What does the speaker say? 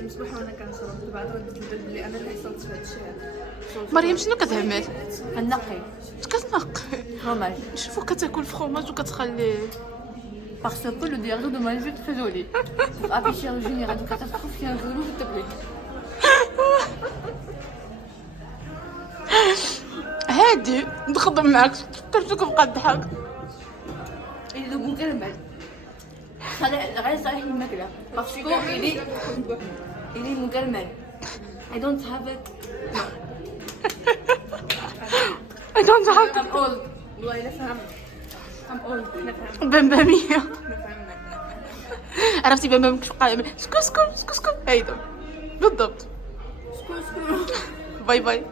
شي مصباح وانا كنشرب دابا عاد رديت البال بلي انا اللي حصلت في هادشي هذا. مريم شنو كتعمل؟ كنقي اش كتنقي؟ فرomage نشوفو كتاكل فروماج وكتخليه parce que le dialogue de manger très joli. Pour afficher en général de catastrophe qui est un genou s'il te plaît. هادي نخدم معاك فكرتك بقى الضحك. Il est de bon caramel. غير صالح للماكلة parce que il est mon caramel. I don't have it. I don't have I'm old. والله الا فهمت. I'm old. انا فهمت. بمبامية. انا فهمت. عرفتي بمبام كيف بقى يعمل سكو سكو سكو سكو هيدا بالضبط. سكو سكو. باي باي.